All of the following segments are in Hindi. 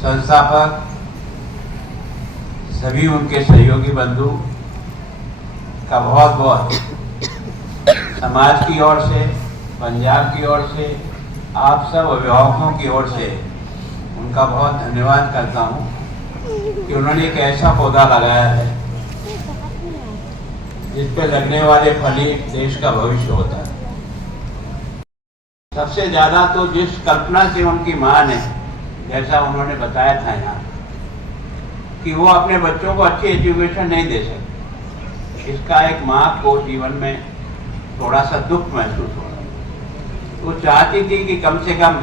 संस्थापक, सभी उनके सहयोगी बंधु का बहुत बहुत समाज की ओर से, पंजाब की ओर से, आप सब अभिभावकों की ओर से उनका बहुत धन्यवाद करता हूँ कि उन्होंने एक ऐसा पौधा लगाया है जिस पे लगने वाले फल ही देश का भविष्य होता है। सबसे ज्यादा तो जिस कल्पना से उनकी माँ ने, जैसा उन्होंने बताया था यहाँ, कि वो अपने बच्चों को अच्छी एजुकेशन नहीं दे सकते, इसका एक माँ को जीवन में थोड़ा सा दुख महसूस हो रहा। वो चाहती थी कि कम से कम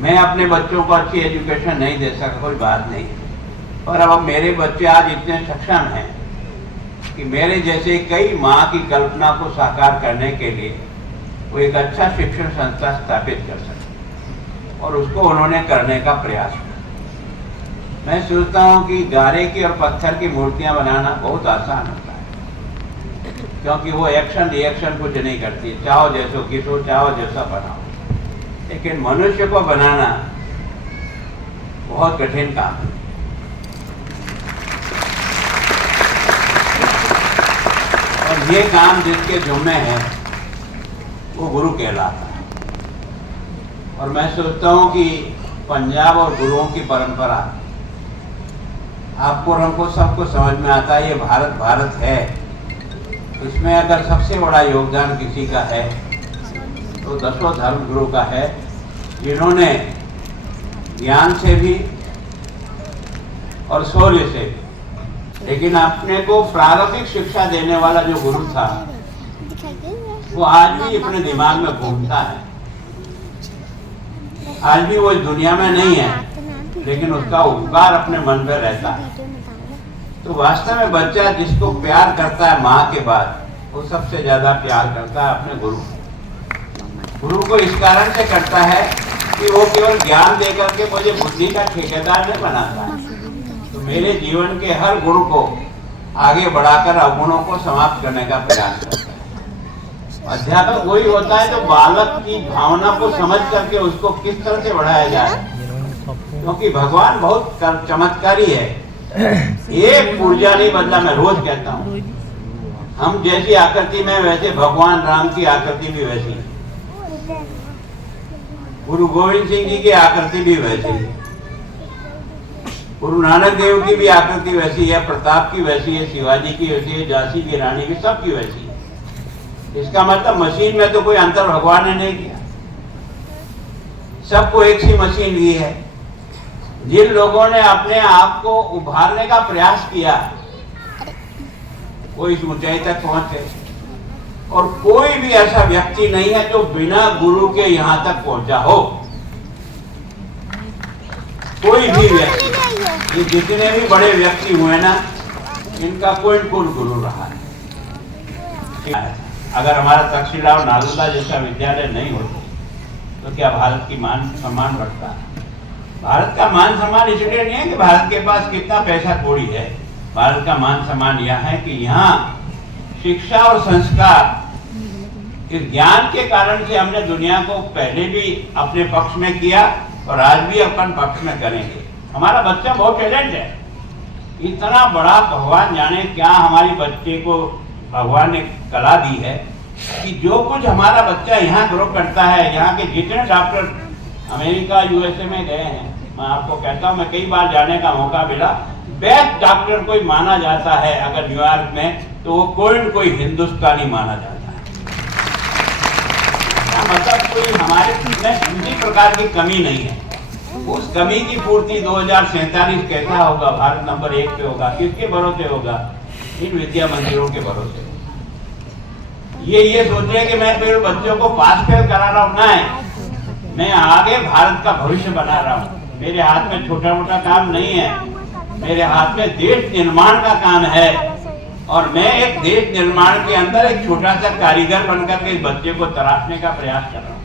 मैं अपने बच्चों को अच्छी एजुकेशन नहीं दे सका, कोई बात नहीं, पर अब मेरे बच्चे आज इतने सक्षम हैं कि मेरे जैसे कई माँ की कल्पना को साकार करने के लिए वो एक अच्छा शिक्षण संस्था स्थापित कर सके, और उसको उन्होंने करने का प्रयास किया। मैं सोचता हूँ कि गारे की और पत्थर की मूर्तियाँ बनाना बहुत आसान होता है, क्योंकि वो एक्शन रिएक्शन कुछ नहीं करती, चाहो जैसो किसो, चाहो जैसा बनाओ। लेकिन मनुष्य को बनाना बहुत कठिन काम है। और ये काम जिसके जुम्मे है वो गुरु कहलाता है। और मैं सोचता हूँ कि पंजाब और गुरुओं की परंपरा आपको और हमको सबको समझ में आता है। ये भारत भारत है, इसमें अगर सबसे बड़ा योगदान किसी का है तो 10 धर्म गुरु का है, जिन्होंने ज्ञान से भी और शौर्य से भी, लेकिन अपने को प्रारंभिक शिक्षा देने वाला जो गुरु था वो आज भी अपने दिमाग में घूमता है। आज भी वो इस दुनिया में नहीं है, लेकिन उसका उपकार अपने मन में रहता है। तो वास्तव में बच्चा जिसको प्यार करता है माँ के बाद, वो सबसे ज्यादा प्यार करता है अपने गुरु। गुरु को इस कारण से करता है कि वो केवल ज्ञान देकर के मुझे बुद्धि का ठेकेदार नहीं बनाता है, तो मेरे जीवन के हर गुण को आगे बढ़ाकर अवगुणों को समाप्त करने का प्रयास करता है। अध्यापक वही होता है जो बालक की भावना को समझ करके उसको किस तरह से बढ़ाया जाए, क्योंकि भगवान बहुत चमत्कारी है। एक ऊर्जा नहीं बदला, मैं रोज कहता हूँ, हम जैसी आकृति में वैसे भगवान राम की आकृति भी वैसी है, गुरु गोविंद सिंह जी की आकृति भी वैसी है, गुरु नानक देव की भी आकृति वैसी है, प्रताप की वैसी है, शिवाजी की वैसी है, झांसी की रानी की, सबकी वैसी है। इसका मतलब मशीन में तो कोई अंतर भगवान ने नहीं किया, सबको एक सी मशीन दी है। जिन लोगों ने अपने आप को उभारने का प्रयास किया वो इस ऊंचाई तक पहुंच गए, और कोई भी ऐसा व्यक्ति नहीं है जो बिना गुरु के यहां तक पहुंचा हो। कोई भी व्यक्ति, ये जितने भी बड़े व्यक्ति हुए ना, इनका कोई कुल गुरु रहा है। अगर हमारा तक्षशिला और नालंदा जैसा विद्यालय नहीं होते तो क्या भारत की मान सम्मान बढ़ता है? भारत का मान सम्मान इसलिए नहीं है कि भारत के पास कितना पैसा कौड़ी है। भारत का मान सम्मान यह है कि यहाँ शिक्षा और संस्कार, इस ज्ञान के कारण से हमने दुनिया को पहले भी अपने पक्ष में किया और आज भी अपन पक्ष में करेंगे। हमारा बच्चा बहुत टैलेंट है, इतना बड़ा भगवान जाने क्या हमारी बच्चे को भगवान ने कला दी है कि जो कुछ हमारा बच्चा यहाँ ग्रो करता है। यहाँ के जितने डॉक्टर अमेरिका यूएसए में गए हैं, मैं आपको कहता हूँ, मैं कई बार जाने का मौका मिला, बेस्ट डॉक्टर कोई माना जाता है अगर न्यूयॉर्क में, तो वो कोई न कोई हिंदुस्तानी माना जाता है। मतलब कोई हमारे में किसी प्रकार की कमी नहीं है। उस कमी की पूर्ति 2047 कैसा होगा? भारत नंबर 1 पे होगा। किसके भरोसे होगा? इन विद्या मंदिरों के भरोसे। ये सोचे कि मैं मेरे बच्चों को पास फेल करा रहा हूँ, ना है, मैं आगे भारत का भविष्य बना रहा हूँ। मेरे हाथ में छोटा मोटा काम नहीं है, मेरे हाथ में देश निर्माण का काम है, और मैं एक देश निर्माण के अंदर एक छोटा सा कारीगर बनकर के इस बच्चे को तराशने का प्रयास कर रहा हूँ।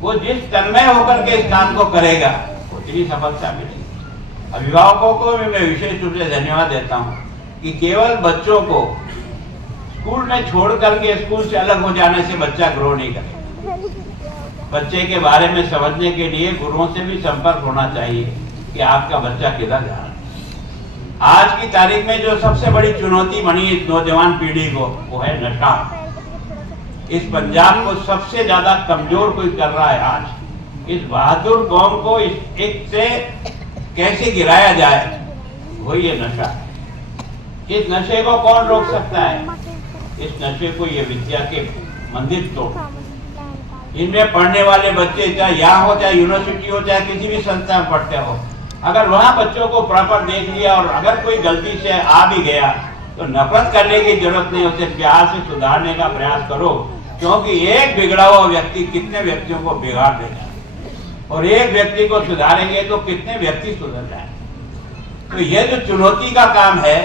वो जिस तन्मय होकर के इस काम को करेगा उतनी सफलता मिलेगी। अभिभावकों को भी मैं विशेष रूप से धन्यवाद देता हूँ कि केवल बच्चों को स्कूल में छोड़ करके स्कूल से अलग हो जाने से बच्चा ग्रो नहीं करेगा। बच्चे के बारे में समझने के लिए गुरुओं से भी संपर्क होना चाहिए कि आपका बच्चा किधर जा रहा है। आज की तारीख में जो सबसे बड़ी चुनौती बनी इस नौजवान पीढ़ी को, वो है नशा। इस पंजाब को सबसे ज्यादा कमजोर कोई कर रहा है आज। इस बहादुर कौम को इस एक से कैसे गिराया जाए, वो ये नशा है। इस नशे को कौन रोक सकता है? इस नशे को ये विद्या के मंदिर तोड़। इनमें पढ़ने वाले बच्चे चाहे यहाँ हो, चाहे यूनिवर्सिटी हो, चाहे किसी भी संस्था में पढ़ते हो, अगर वहाँ बच्चों को प्रॉपर देख लिया और अगर कोई गलती से आ भी गया तो नफरत करने की जरूरत नहीं, उसे प्यार से सुधारने का प्रयास करो, क्योंकि एक बिगड़ा हुआ व्यक्ति कितने व्यक्तियों को बिगाड़ देगा, और एक व्यक्ति को सुधारेंगे तो कितने व्यक्ति सुधर जाए। तो यह जो चुनौती का काम है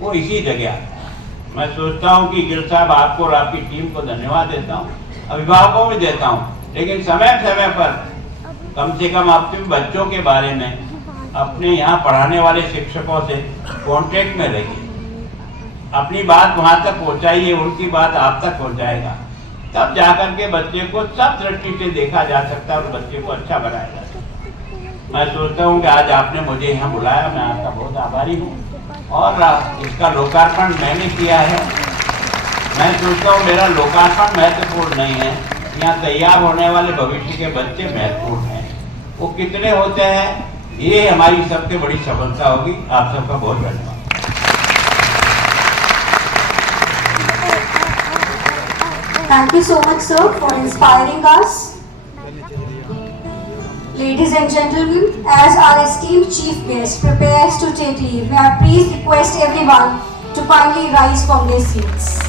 वो इसी जगह आता है। मैं सोचता हूँ कि गिल साहब, आपको और आपकी टीम को धन्यवाद देता हूँ, अभिभावकों में देता हूँ, लेकिन समय समय पर कम से कम अपने बच्चों के बारे में अपने यहाँ पढ़ाने वाले शिक्षकों से कांटेक्ट में रहिए, अपनी बात वहाँ तक पहुँचाइए, उनकी बात आप तक पहुँचाएगा, तब जाकर के बच्चे को सब दृष्टि से देखा जा सकता है और बच्चे को अच्छा बनाया जा सकता है। मैं सोचता हूँ कि आज आपने मुझे यहाँ बुलाया, मैं आपका बहुत आभारी हूँ, और इसका लोकार्पण मैंने किया है। मैं सोचता हूँ मेरा लोकार्पण महत्वपूर्ण नहीं है, यहाँ तैयार होने वाले भविष्य के बच्चे महत्वपूर्ण हैं। वो कितने होते हैं, ये हमारी सबसे बड़ी सफलता होगी। आप सबका बहुत धन्यवाद। Thank you so much, sir, for inspiring us. Ladies and gentlemen, as our esteemed chief guest prepares to take leave, may I please request everyone to kindly rise from their seats.